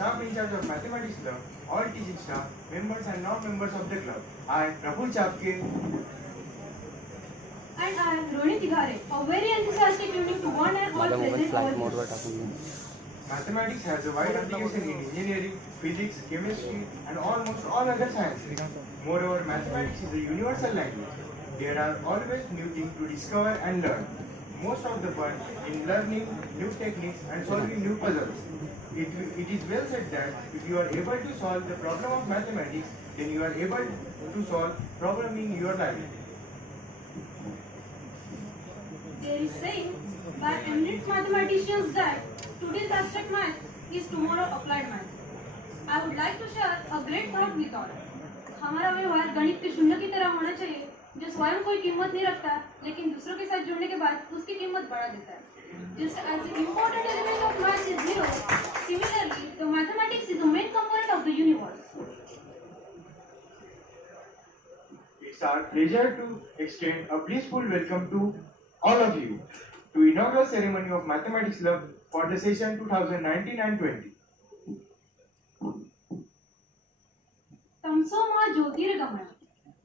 staff in charge of Mathematics Club, all teaching staff, members and non-members of the club. I, Prabhu Chapke. And I am Rohini Tigare, a very enthusiastic unique to one and all present over here. Mathematics has a wide application in engineering, physics, chemistry, and almost all other sciences. Moreover, mathematics is a universal language. There are always new things to discover and learn. Most of the fun in learning new techniques and solving new puzzles. It is well said that if you are able to solve the problem of mathematics, then you are able to solve problem in your life. There is saying by eminent mathematicians that today's abstract math is tomorrow applied math. I would like to share a great thought with all. हमारा व्यवहार गणित के शून्य की तरह होना चाहिए, जो स्वयं कोई कीमत नहीं रखता, लेकिन दूसरों के साथ जुड़ने के बाद उसकी कीमत बढ़ा देता है. Just as the important element of math is zero, similarly, the mathematics is the main component of the universe. It's our pleasure to extend a blissful welcome to all of you to inaugural ceremony of Mathematics Club for the session 2019 and 20. Tamso ma Jyotirgamaya.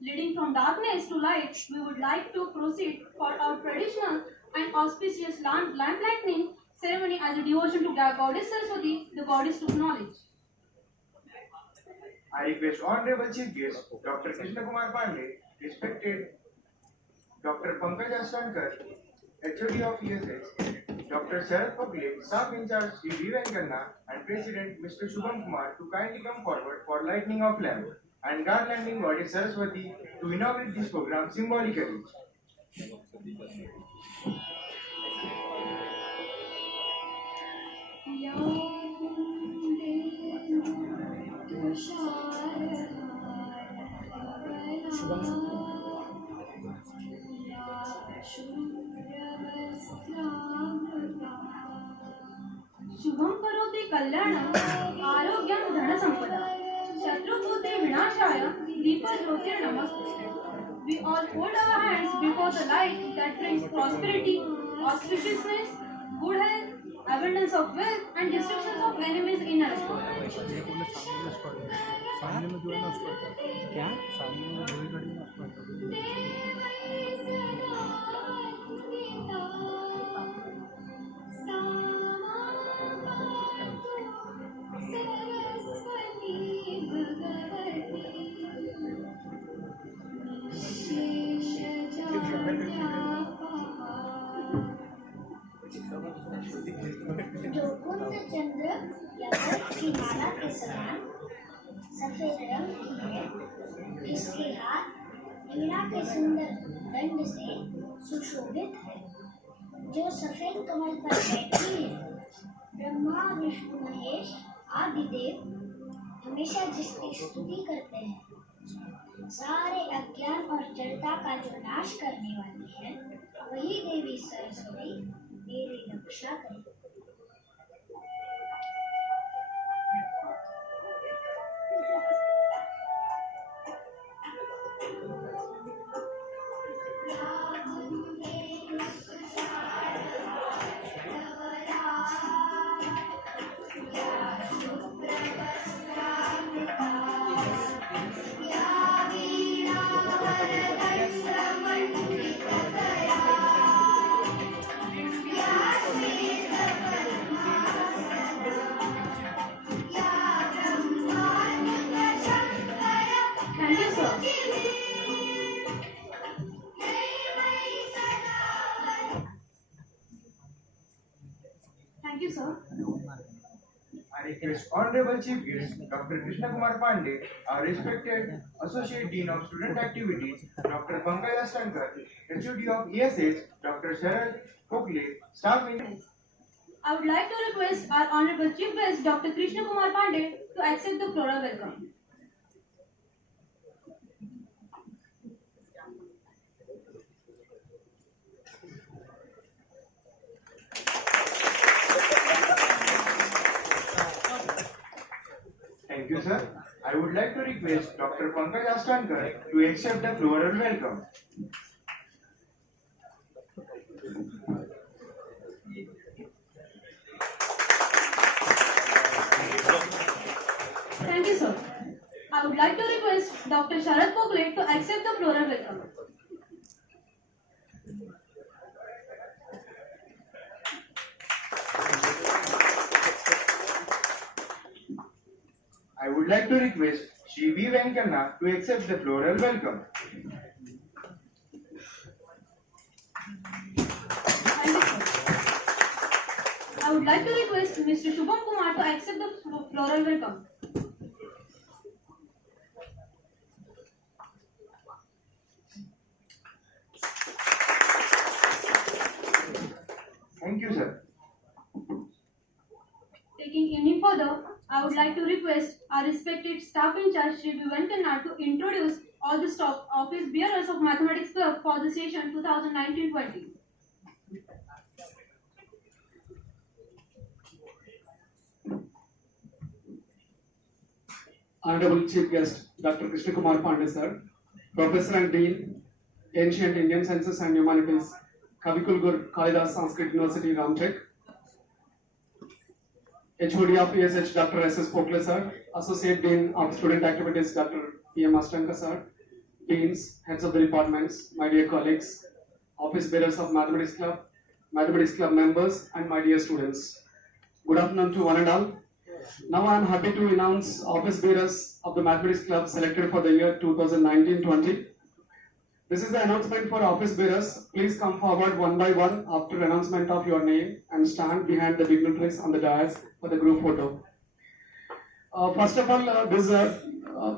Leading from darkness to light, we would like to proceed for our traditional and auspicious lamp-lighting ceremony as a devotion to Goddess Saraswati, the goddess of knowledge. I request Honorable Chief Guest Dr. Krishna Kumar Pandey, respected Dr. Pankaj Astankar, HOD of ESS, Dr. Sharad Pokle, Staff in charge Sri V. Venkanna, and President Mr. Shubham Kumar to kindly come forward for lighting of lamp and garlanding Goddess Saraswati to inaugurate this program symbolically. Shubham करोति कल्याणम आरोग्यम धन संपदा शत्रुबुद्धि विनाशाय दीपज्योतिर्नमस्ते. We all hold our hands before the light that brings prosperity, auspiciousness, good health, abundance of wealth, and destruction of enemies in our life. सामने में जो है ना उसको क्या सामने में घड़ी घड़ी में उसको चंद्र या की माला के समान सफेद रंग की है. इसके हाथ हीरा के सुंदर दंड से सुशोभित है. जो सफेद कमल पर बैठी है, ब्रह्मा विष्णु महेश आदि देव हमेशा जिसकी स्तुति करते हैं. सारे अज्ञान और जड़ता का जो नाश करने वाली है, वही देवी सरस्वती मेरी रक्षा करे. Thank you, sir. I request Honorable Chief Guest Dr. Krishna Kumar Pandey, our respected Associate Dean of Student Activities, Dr. Pankaj Astankar, HOD of ESS, Dr. Sharad Pokle, Staff in. I would like to request our Honorable Chief Guest Dr. Krishna Kumar Pandey to accept the floral welcome. Thank you, sir. I would like to request Dr. Pankaj Astankar to accept the floral welcome. Thank you, sir. I would like to request Dr. Sharad Pokle to accept the floral welcome. I would like to request Shri V. Venkana to accept the floral welcome. Thank you, sir. I would like to request Mr. Shubham Kumar to accept the floral welcome. Thank you, sir. Taking any further, I would like to request our respected staff in charge, Shri Vivekanand, to introduce all the stock office bearers of Mathematics Club for the session 2019-20. Honorable Chief Guest, Dr. Krishna Kumar Pandey, sir, Professor and Dean, Ancient Indian Sciences and Humanities, Kavikulgur Kalidas Sanskrit University, Ramtek. HOD of ESH, Dr. S.S. Pokle, sir, Associate Dean of Student Activities, Dr. P.M. Ashtankar, sir, Deans, Heads of the Departments, my dear colleagues, Office Bearers of Mathematics Club members, and my dear students. Good afternoon to one and all. Now I am happy to announce Office Bearers of the Mathematics Club selected for the year 2019-20. This is the announcement for Office Bearers. Please come forward one by one after announcement of your name and stand behind the dignitaries on the dais for the group photo. First of all, these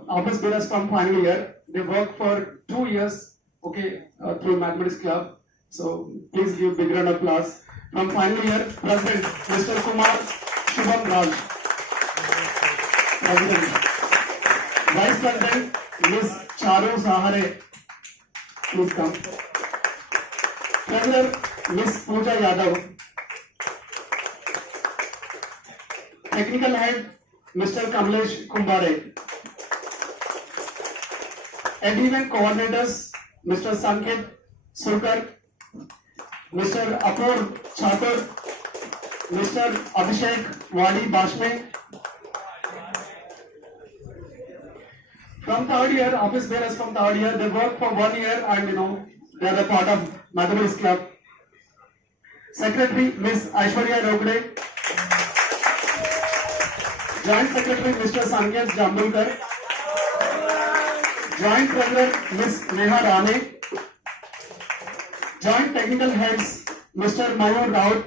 Office Bearers from final year, they work for 2 years, through Mathematics Club. So please give big round of applause. From final year, President Mr. Kumar Shubham Raj. President. Vice President Ms. Charu Sahare. Please come. Treasurer Ms. Pooja Yadav. Technical Head Mr. Kamlesh Kumbare. And event coordinators Mr. Sanket Surkar, Mr. Apur Chatur, Mr. Abhishek Wadi Bashme. From third year, Office Bearers from third year, they work for 1 year and they are the part of Mathematics Club. Secretary Ms. Aishwarya Rogde. Joint Secretary Mr. Sanket Jambulkar. Joint Treasurer Ms. Neha Rane. Joint Technical Heads Mr. Mayur Raut.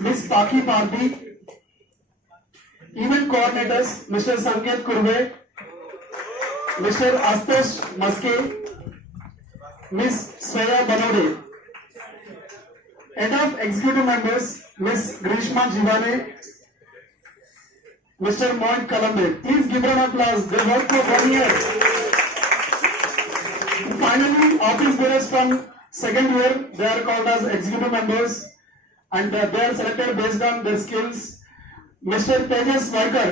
Ms. Paki Pardi. Event Coordinators Mr. Sanket Kurve. Mr. Astesh Maske. Ms. Sweya Banode. Head of Executive Members Ms. Grishma Jivane. Mr. Mohit Kalambe. Please give an applause. They work for 1 year. Finally, Office Bearers from second year, they are called as Executive Members and they are selected based on their skills. Mr. Tejas Vaikar,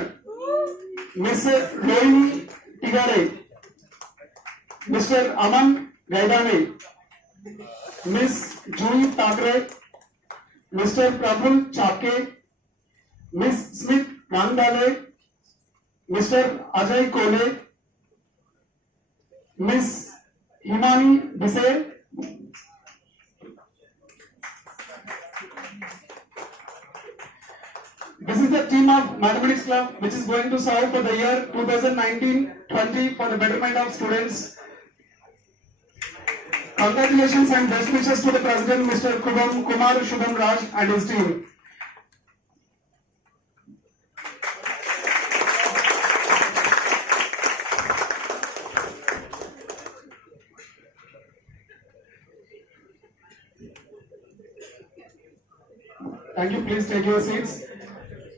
Ms. Rohini Tigare, Mr. Aman Gaidane, Ms. Jui Thakre, Mr. Prabhul Chapke, Ms. Smith Rangdale, Mr. Ajay Kole, Ms. Himani Bise, this is the team of Mathematics Club which is going to serve for the year 2019-20 for the betterment of students. Congratulations and best wishes to the President Mr. Kumar Shubham Raj and his team. Thank you. Please take your seats.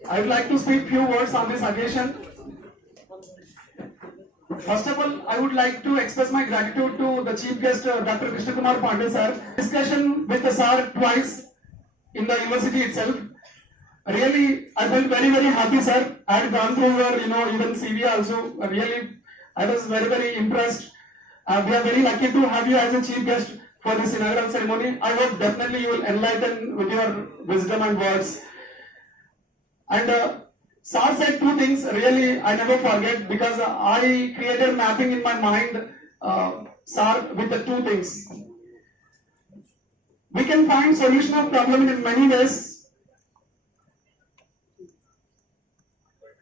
I would like to speak few words on this occasion. First of all, I would like to express my gratitude to the Chief Guest, Dr. Krishna Kumar Pandey, sir. Discussion with the sir twice in the university itself. Really, I felt very, very happy, sir. I had gone through your, even CV also. Really, I was very, very impressed. We are very lucky to have you as a Chief Guest for this inaugural ceremony. I hope definitely you will enlighten with your wisdom and words. And Sir said two things really I never forget because I created mapping in my mind, Sir, with the two things. We can find solution of problem in many ways.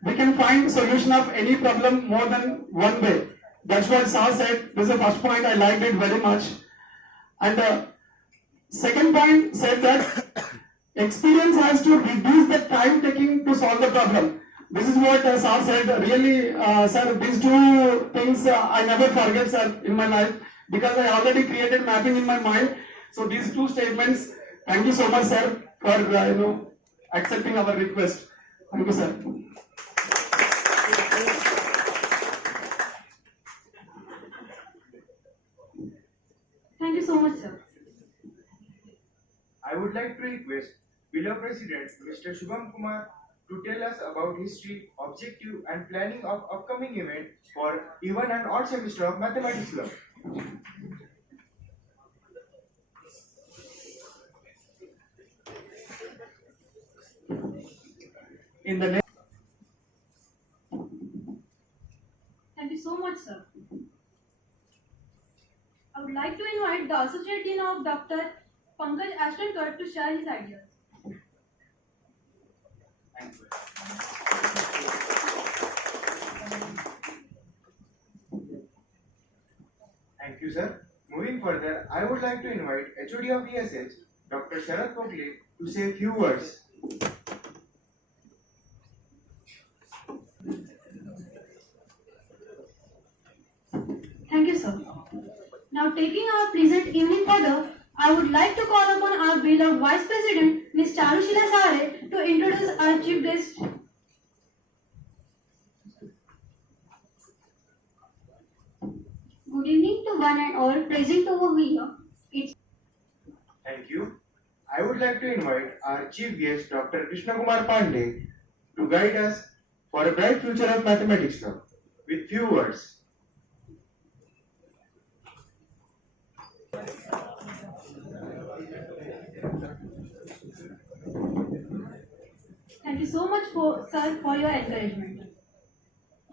We can find solution of any problem more than one way. That's what Sir said. This is the first point. I liked it very much. And second point said that experience has to reduce the time taking to solve the problem. This is what Sir said. Really, sir, these two things I never forget, sir, in my life because I already created mapping in my mind. So these two statements, thank you so much, sir, for accepting our request. Thank you, sir. Thank you so much, sir. I would like to request below President Mr. Shubham Kumar to tell us about history, objective and planning of upcoming event for even and odd semester of Mathematics Club. In the next Thank you so much, sir. I would like to invite the Associate Dean of Dr. Pankaj Ashtankar to share his ideas. Thank you. Thank you, sir. Moving further, I would like to invite HOD of ESH, Dr. Sharad Pokle, to say a few words. Thank you, sir. Now, taking our pleasant evening further, I would like to call upon our beloved Vice President, Ms. Charushila Sare, to introduce our chief guest. Good evening to one and all present over here. Thank you. I would like to invite our chief guest, Dr. Krishna Kumar Pandey, to guide us for a bright future of Mathematics Club with few words. Thank you so much, sir, for your encouragement.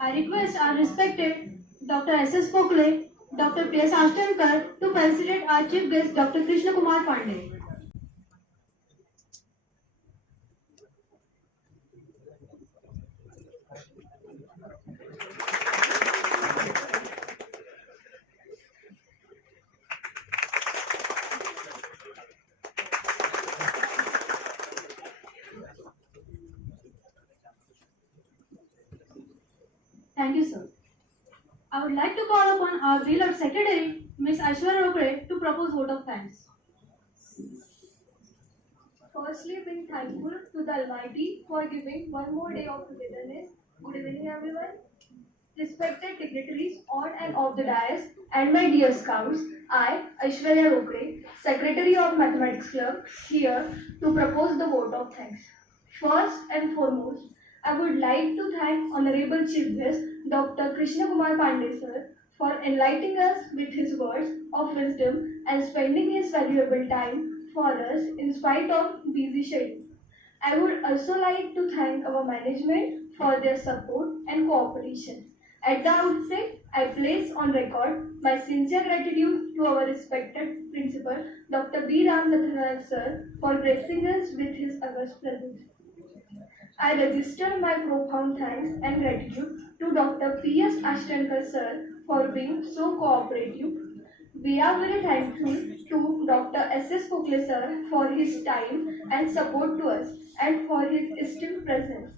I request our respected Dr. S.S. Pokle, Dr. P.S. Ashtankar to felicitate our chief guest, Dr. Krishna Kumar Pandey. Thank you, sir. I would like to call upon our beloved secretary, Ms. Aishwarya Rokre, to propose vote of thanks. Firstly, being thankful to the Almighty for giving one more day of togetherness. Good evening, everyone. Respected dignitaries on and off the dais, and my dear scouts, I, Aishwarya Rokre, Secretary of Mathematics Club, here to propose the vote of thanks. First and foremost, I would like to thank Honorable Chief Guest, Dr. Krishna Kumar Pandey sir, for enlightening us with his words of wisdom and spending his valuable time for us in spite of busy schedule. I would also like to thank our management for their support and cooperation. At the outset, I place on record my sincere gratitude to our respected principal, Dr. B. Ramanathan sir, for gracing us with his august presence. I register my profound thanks and gratitude to Dr. P.S. Ashtankar sir for being so cooperative. We are very thankful to Dr. S.S. Pokle sir for his time and support to us and for his esteemed presence.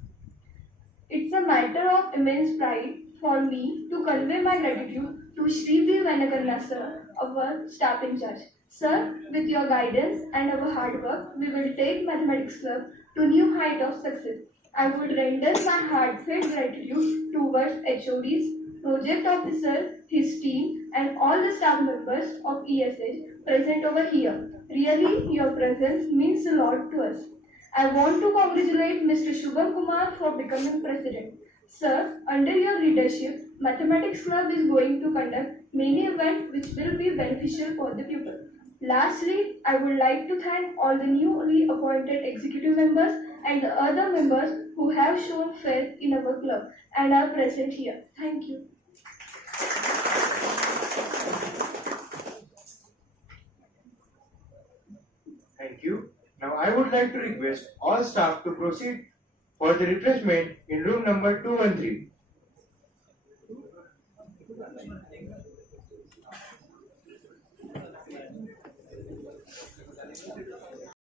It's a matter of immense pride for me to convey my gratitude to Shri V. Venakarna sir, our staff in charge. Sir, with your guidance and our hard work, we will take Mathematics Club to new height of success. I would render my heartfelt gratitude towards HODs, project officer, his team, and all the staff members of ESH present over here. Really, your presence means a lot to us. I want to congratulate Mr. Shubham Kumar for becoming president. Sir, under your leadership, Mathematics Club is going to conduct many events which will be beneficial for the people. Lastly, I would like to thank all the newly appointed executive members and the other members who have shown faith in our club and are present here. Thank you. Thank you. Now I would like to request all staff to proceed for the refreshment in room number 213.